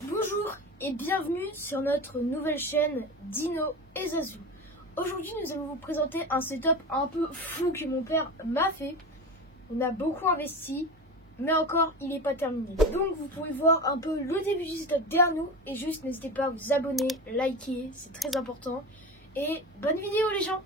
Bonjour et bienvenue sur notre nouvelle chaîne Dino et Zazou. Aujourd'hui nous allons vous présenter un setup un peu fou que mon père m'a fait. On a beaucoup investi, mais encore il n'est pas terminé. Donc vous pouvez voir un peu le début du setup derrière nous. Et juste n'hésitez pas à vous abonner, liker, c'est très important. Et bonne vidéo les gens.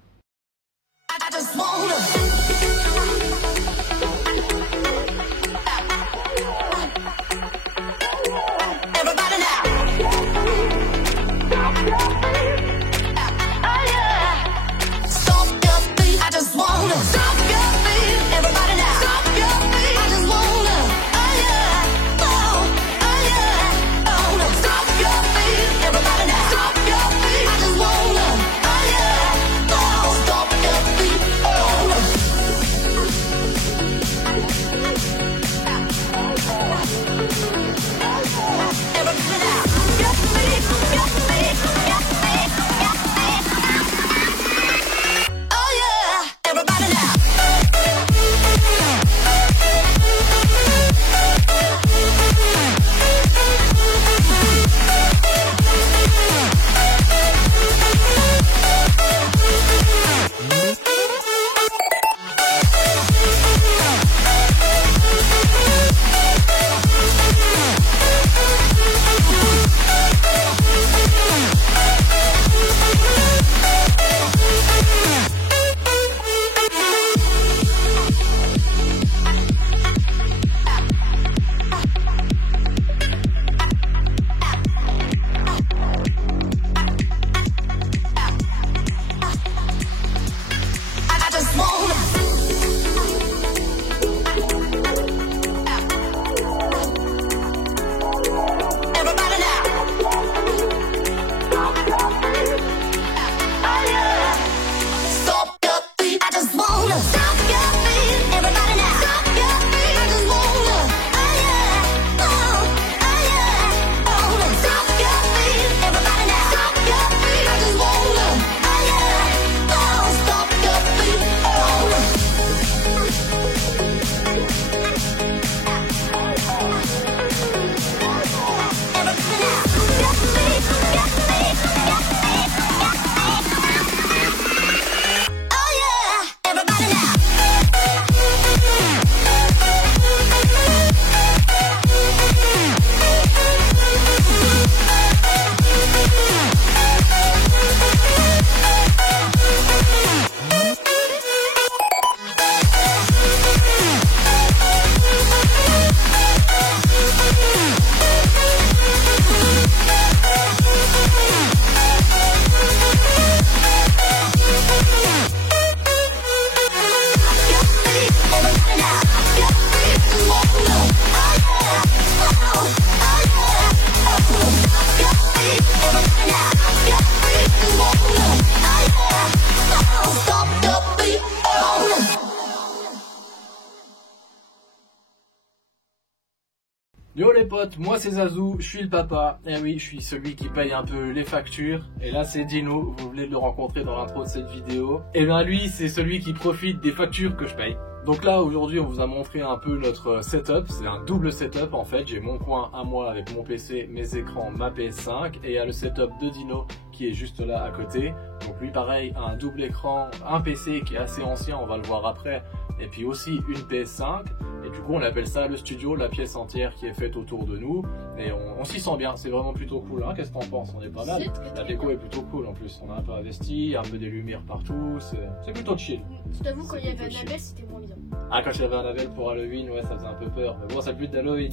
Yo les potes, moi c'est Zazou, je suis le papa, et oui je suis celui qui paye un peu les factures, et là c'est Dino, vous venez de le rencontrer dans l'intro de cette vidéo, et bien lui c'est celui qui profite des factures que je paye. Donc là aujourd'hui on vous a montré un peu notre setup, c'est un double setup en fait, j'ai mon coin à moi avec mon PC, mes écrans, ma PS5, et il y a le setup de Dino qui est juste là à côté. Donc lui pareil, un double écran, un PC qui est assez ancien, on va le voir après, et puis aussi une PS5, et du coup on appelle ça le studio, la pièce entière qui est faite autour de nous, et on s'y sent bien, c'est vraiment plutôt cool, hein. Qu'est-ce que t'en penses? On est pas mal, la déco est plutôt cool en plus, on a un peu investi, un peu des lumières partout, c'est plutôt chill. Je t'avoue quand il y avait Annabelle c'était moins bien. Ah, quand il y avait Annabelle pour Halloween, ouais ça faisait un peu peur, mais bon c'est le but d'Halloween.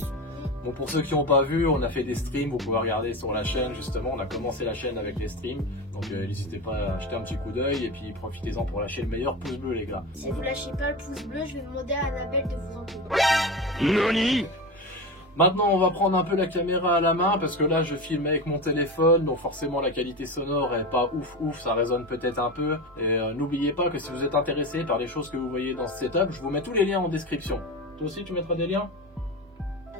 Bon, pour ceux qui n'ont pas vu, on a fait des streams, vous pouvez regarder sur la chaîne justement, on a commencé la chaîne avec les streams, donc n'hésitez pas à jeter un petit coup d'œil et puis profitez-en pour lâcher le meilleur pouce bleu les gars. Si vous lâchez pas le pouce bleu, je vais demander à Annabelle de vous enlever. Noni. Maintenant on va prendre un peu la caméra à la main parce que là je filme avec mon téléphone, donc forcément la qualité sonore est pas ouf, ça résonne peut-être un peu. Et n'oubliez pas que si vous êtes intéressé par les choses que vous voyez dans ce setup, je vous mets tous les liens en description. Toi aussi tu mettras des liens?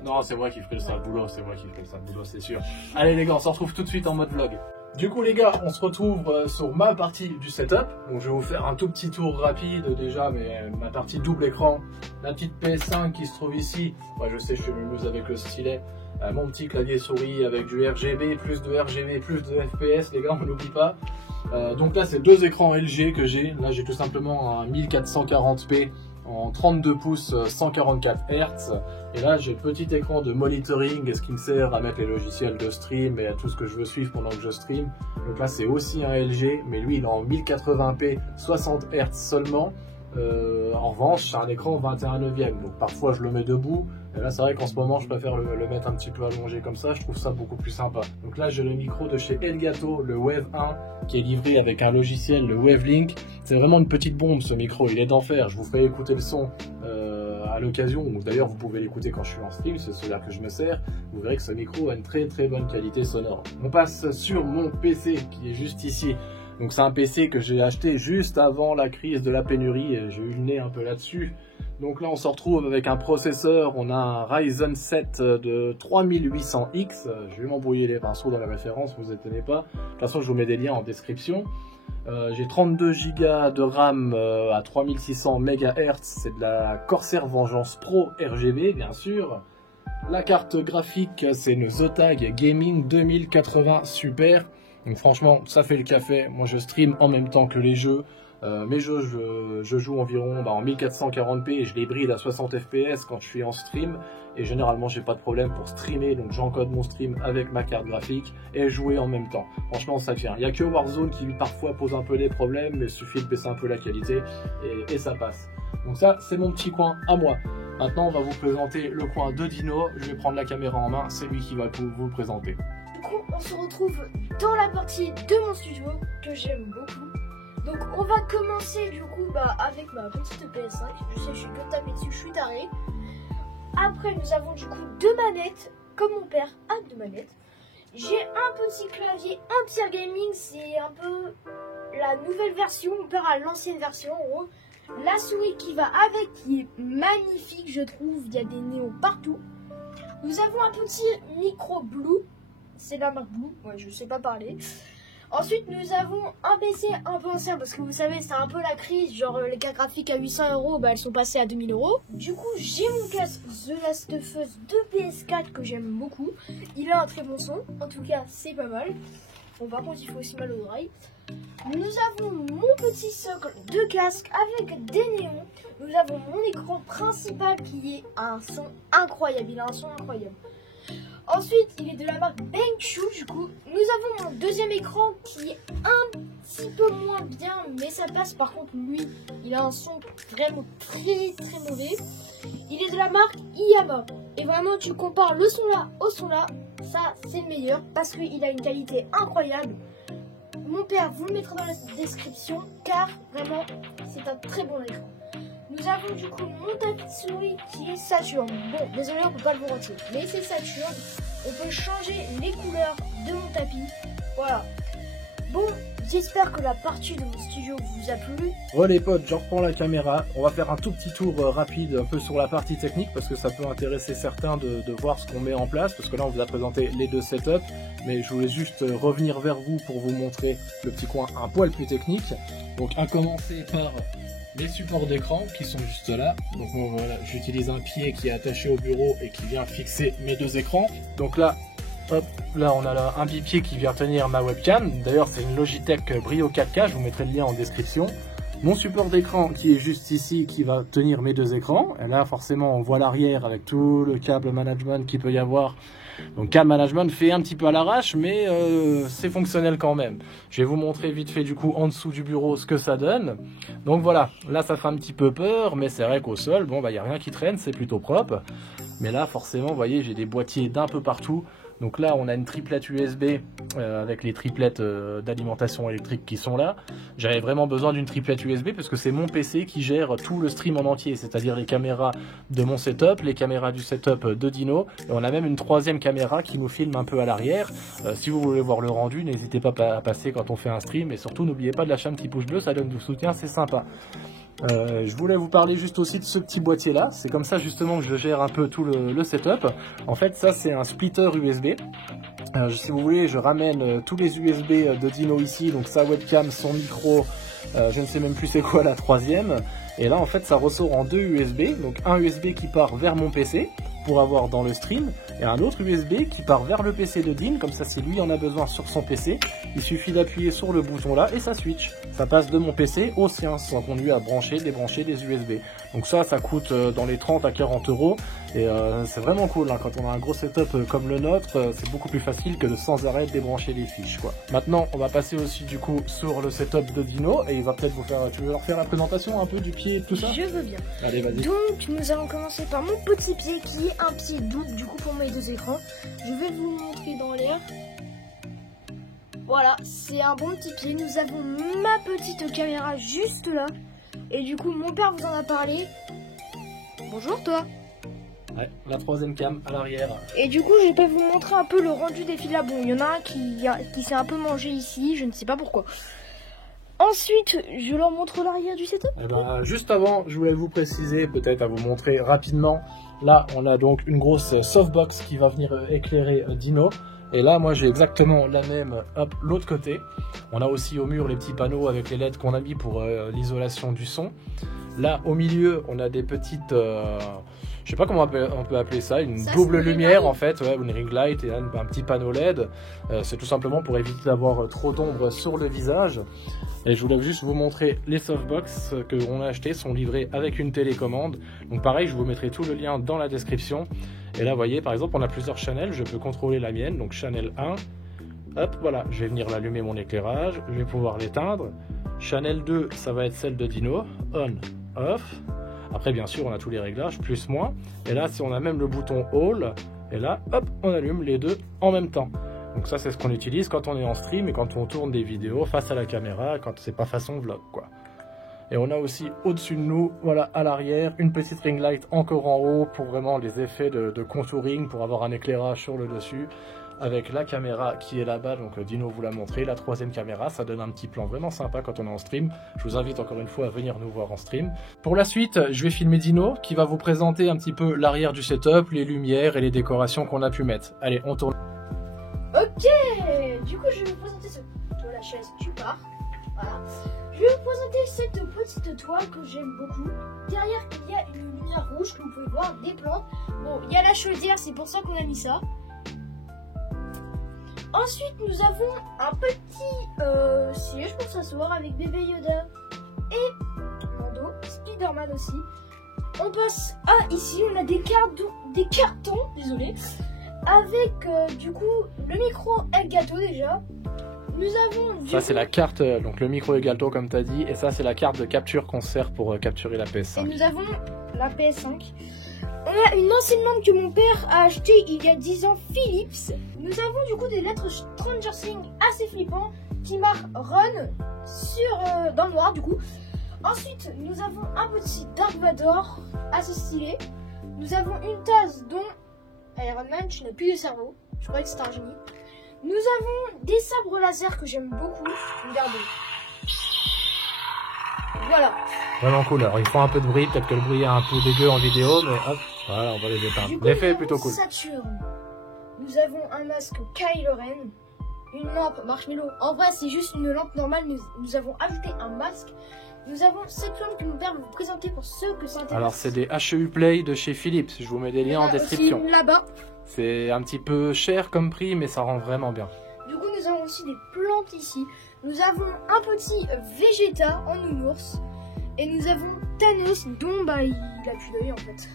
Non, c'est moi qui ferai le sale boulot, c'est sûr. Allez les gars, on se retrouve tout de suite en mode vlog. Du coup les gars, on se retrouve sur ma partie du setup. Donc je vais vous faire un tout petit tour rapide déjà, mais ma partie double écran La petite PS5 qui se trouve ici, moi je sais je m'amuse avec le stylet. Mon petit clavier souris avec du RGB, plus de RGB, plus de FPS, les gars, on n'oublie pas. Donc là c'est deux écrans LG que j'ai. Là j'ai tout simplement un 1440p en 32 pouces 144 Hz. Et là j'ai le petit écran de monitoring, ce qui me sert à mettre les logiciels de stream et à tout ce que je veux suivre pendant que je stream. Donc là c'est aussi un LG, mais lui il est en 1080p 60 Hz seulement. En revanche c'est un écran 21/9, donc parfois je le mets debout. Et là c'est vrai qu'en ce moment je préfère le mettre un petit peu allongé comme ça, je trouve ça beaucoup plus sympa. Donc là j'ai le micro de chez Elgato, le Wave 1, qui est livré avec un logiciel, le Wavelink. C'est vraiment une petite bombe ce micro, il est d'enfer. Je vous ferai écouter le son à l'occasion, d'ailleurs vous pouvez l'écouter quand je suis en stream, c'est celui-là que je me sers. Vous verrez que ce micro a une très bonne qualité sonore. On passe sur mon PC qui est juste ici. Donc c'est un PC que j'ai acheté juste avant la crise de la pénurie, j'ai eu le nez un peu là-dessus. Donc là on se retrouve avec un processeur, on a un Ryzen 7 de 3800X, je vais m'embrouiller les pinceaux dans la référence, vous étonnez pas. De toute façon je vous mets des liens en description. J'ai 32 Go de RAM à 3600 MHz, c'est de la Corsair Vengeance Pro RGB bien sûr. La carte graphique c'est une Zotac Gaming 2080 Super. Donc franchement ça fait le café, moi je stream en même temps que les jeux. Mes jeux je joue environ en 1440p et je les bride à 60 fps quand je suis en stream. Et généralement j'ai pas de problème pour streamer, donc j'encode mon stream avec ma carte graphique et jouer en même temps. Franchement ça tient. Il n'y a que Warzone qui parfois pose un peu des problèmes, mais il suffit de baisser un peu la qualité et ça passe. Donc ça c'est mon petit coin à moi. Maintenant on va vous présenter le coin de Dino, je vais prendre la caméra en main, c'est lui qui va vous le présenter. Du coup, on se retrouve dans la partie de mon studio que j'aime beaucoup. Donc on va commencer du coup avec ma petite PS5. Je sais, je suis que tapé dessus, je suis taré. Après nous avons du coup deux manettes, comme mon père a deux manettes. J'ai un petit clavier entier gaming, c'est un peu la nouvelle version, mon père a l'ancienne version en gros. La souris qui va avec, qui est magnifique je trouve, il y a des néons partout. Nous avons un petit micro Blue, c'est la marque Blue, ouais je sais pas parler. Ensuite nous avons un PC un peu ancien parce que vous savez c'est un peu la crise, genre les cartes graphiques à 800 €, elles sont passées à 2000 €. Du coup j'ai mon casque The Last of Us de PS4 que j'aime beaucoup, il a un très bon son, en tout cas c'est pas mal. Bon par contre il faut aussi mal aux oreilles. Nous avons mon petit socle de casque avec des néons. Nous avons mon écran principal qui est un son incroyable, il a un son incroyable. Ensuite, il est de la marque BenQ, du coup. Nous avons un deuxième écran qui est un petit peu moins bien, mais ça passe. Par contre, lui, il a un son vraiment très mauvais. Il est de la marque Iyama. Et vraiment, tu compares le son là au son là, ça, c'est le meilleur parce qu'il a une qualité incroyable. Mon père vous le mettra dans la description, car vraiment, c'est un très bon écran. Nous avons du coup mon tapis de souris qui est Saturn. Bon, désolé, on peut pas le voir entier, mais c'est Saturn. On peut changer les couleurs de mon tapis. Voilà. Bon, j'espère que la partie de mon studio vous a plu. Bon les potes, je reprends la caméra. On va faire un tout petit tour rapide un peu sur la partie technique parce que ça peut intéresser certains de voir ce qu'on met en place. Parce que là, on vous a présenté les deux setups. Mais je voulais juste revenir vers vous pour vous montrer le petit coin un poil plus technique. Donc, à commencer par les supports d'écran qui sont juste là. Donc moi voilà, j'utilise un pied qui est attaché au bureau et qui vient fixer mes deux écrans. Donc là, hop, là on a là un bipied qui vient tenir ma webcam. D'ailleurs c'est une Logitech Brio 4K, je vous mettrai le lien en description. Mon support d'écran qui est juste ici, qui va tenir mes deux écrans. Et là forcément on voit l'arrière avec tout le câble management qu'il peut y avoir. Donc câble management fait un petit peu à l'arrache, mais c'est fonctionnel quand même. Je vais vous montrer vite fait du coup en dessous du bureau ce que ça donne. Donc voilà, là ça fait un petit peu peur, mais c'est vrai qu'au sol, bon bah il n'y a rien qui traîne, c'est plutôt propre. Mais là forcément, vous voyez, j'ai des boîtiers d'un peu partout. Donc là, on a une triplette USB avec les triplettes d'alimentation électrique qui sont là. J'avais vraiment besoin d'une triplette USB parce que c'est mon PC qui gère tout le stream en entier, c'est-à-dire les caméras de mon setup, les caméras du setup de Dino. Et on a même une troisième caméra qui nous filme un peu à l'arrière. Si vous voulez voir le rendu, n'hésitez pas à passer quand on fait un stream. Et surtout, n'oubliez pas de lâcher un petit pouce bleu, ça donne du soutien, c'est sympa. Je voulais vous parler juste aussi de ce petit boîtier là, c'est comme ça justement que je gère un peu tout le setup. En fait ça c'est un splitter USB, si vous voulez je ramène tous les USB de Dino ici, donc sa webcam, son micro, je ne sais même plus c'est quoi la troisième, Et là en fait ça ressort en deux USB, donc un USB qui part vers mon PC pour avoir dans le stream, et un autre USB qui part vers le PC de Dean, comme ça si lui en a besoin sur son PC, il suffit d'appuyer sur le bouton là et ça switch. Ça passe de mon PC au sien, sans qu'on lui a branché, débranché des USB. Donc ça coûte dans les 30 à 40 euros, et c'est vraiment cool, hein. Quand on a un gros setup comme le nôtre, c'est beaucoup plus facile que de sans arrêt débrancher les fiches, quoi. Maintenant, on va passer aussi du coup sur le setup de Dino, et il va peut-être vous faire, tu veux leur faire la présentation un peu du pied et tout ça? Je veux bien. Allez, vas-y. Donc, nous allons commencer par mon petit pied qui est un pied double du coup pour mes deux écrans. Je vais vous le montrer dans l'air. Voilà, c'est un bon petit pied. Nous avons ma petite caméra juste là. Et du coup, mon père vous en a parlé. Bonjour toi. Ouais, la troisième cam à l'arrière. Et du coup, je vais vous montrer un peu le rendu des fils là. Bon, il y en a un qui s'est un peu mangé ici, je ne sais pas pourquoi. Ensuite, je leur montre l'arrière du setup. Eh ben, juste avant, je voulais vous préciser, peut-être à vous montrer rapidement. Là, on a donc une grosse softbox qui va venir éclairer Dino. Et là, moi, j'ai exactement la même, hop, l'autre côté. On a aussi au mur les petits panneaux avec les LED qu'on a mis pour l'isolation du son. Là, au milieu, on a des petites... je sais pas comment on peut appeler ça, une double lumière en fait, ouais, une ring light et un petit panneau LED. C'est tout simplement pour éviter d'avoir trop d'ombre sur le visage. Et je voulais juste vous montrer les softbox que l'on a achetés, sont livrés avec une télécommande. Donc pareil, je vous mettrai tout le lien dans la description. Et là, vous voyez, par exemple, on a plusieurs channels, je peux contrôler la mienne, donc channel 1. Hop, voilà, je vais venir l'allumer mon éclairage, je vais pouvoir l'éteindre. Channel 2, ça va être celle de Dino, on, off. Après, bien sûr, on a tous les réglages, plus, moins. Et là, si on a même le bouton All, et là, hop, on allume les deux en même temps. Donc ça, c'est ce qu'on utilise quand on est en stream et quand on tourne des vidéos face à la caméra, quand c'est pas façon vlog, quoi. Et on a aussi au-dessus de nous, voilà, à l'arrière, une petite ring light encore en haut pour vraiment les effets de contouring, pour avoir un éclairage sur le dessus. Avec la caméra qui est là-bas, donc Dino vous l'a montré, la troisième caméra, ça donne un petit plan vraiment sympa quand on est en stream. Je vous invite encore une fois à venir nous voir en stream. Pour la suite, je vais filmer Dino qui va vous présenter un petit peu l'arrière du setup, les lumières et les décorations qu'on a pu mettre. Allez, on tourne. Ok, du coup je vais vous présenter ce... Toi la chaise, tu pars. Voilà. Je vais vous présenter cette petite toile que j'aime beaucoup. Derrière, il y a une lumière rouge, comme vous pouvez voir, des plantes. Bon, il y a la chaudière, c'est pour ça qu'on a mis ça. Ensuite, nous avons un petit siège pour s'asseoir avec bébé Yoda et Mando, Spider-Man aussi. On passe à ici, on a des cartons, désolé, avec du coup le micro Elgato déjà. Nous avons ça c'est la carte, donc le micro Elgato comme tu as dit, et ça c'est la carte de capture qu'on sert pour capturer la PS5. Et nous avons la PS5. On a une ancienne lampe que mon père a achetée il y a 10 ans, Philips. Nous avons du coup des lettres Stranger Things assez flippants qui marquent Run sur, dans le noir du coup. Ensuite, nous avons un petit Dark Vador assez stylé. Nous avons une tasse dont Iron Man, tu n'as plus de cerveau. Je croyais que c'était un génie. Nous avons des sabres laser que j'aime beaucoup. Regardez. Voilà. Vraiment cool. Alors, ils font un peu de bruit. Peut-être que le bruit est un peu dégueu en vidéo, mais hop, voilà, on va les éteindre. L'effet est plutôt cool. Saturne. Nous avons un masque Kylo Ren. Une lampe Marshmallow. En vrai, c'est juste une lampe normale. Nous avons ajouté un masque. Nous avons cette lampe que mon père va vous présenter pour ceux que ça intéresse. Alors, c'est des HEU Play de chez Philips. Je vous mets des liens en description. Là-bas. C'est un petit peu cher comme prix, mais ça rend vraiment bien. Du coup, nous avons aussi des plantes ici. Nous avons un petit Vegeta en nounours. Et nous avons Thanos, dont bah, il a plus d'œil en fait.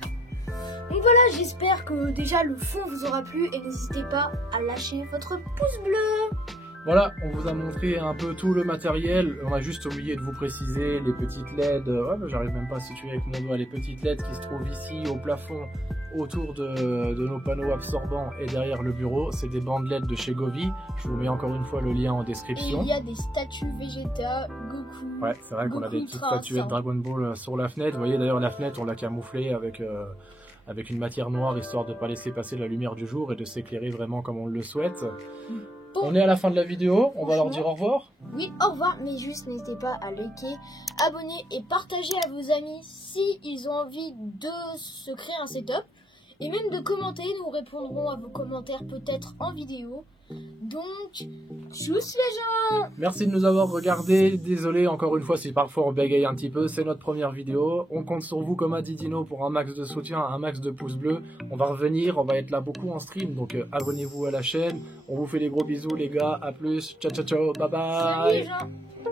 Donc voilà, j'espère que déjà le fond vous aura plu. Et n'hésitez pas à lâcher votre pouce bleu. Voilà, on vous a montré un peu tout le matériel. On a juste oublié de vous préciser les petites LED. Ouais, j'arrive même pas à situer avec mon doigt les petites LED qui se trouvent ici au plafond, autour de nos panneaux absorbants et derrière le bureau. C'est des bandes LED de chez Govee. Je vous mets encore une fois le lien en description. Et il y a des statues Vegeta, Goku. Ouais, c'est vrai qu'on a des petites statuettes Dragon Ball sur la fenêtre. Vous voyez d'ailleurs la fenêtre, on l'a camouflée avec une matière noire histoire de ne pas laisser passer la lumière du jour et de s'éclairer vraiment comme on le souhaite. Bon. On est à la fin de la vidéo, on va leur dire au revoir. Oui, au revoir, mais juste n'hésitez pas à liker, abonner et partager à vos amis si ils ont envie de se créer un setup. et même de commenter. Nous répondrons à vos commentaires peut-être en vidéo. Donc, tchuss les gens! Merci de nous avoir regardés. Désolé encore une fois si parfois on bégaye un petit peu. C'est notre première vidéo. On compte sur vous, comme a dit Dino, pour un max de soutien, un max de pouces bleus. On va revenir, on va être là beaucoup en stream. Donc abonnez-vous à la chaîne. On vous fait des gros bisous les gars. À plus. Ciao ciao ciao. Bye bye. Salut les gens!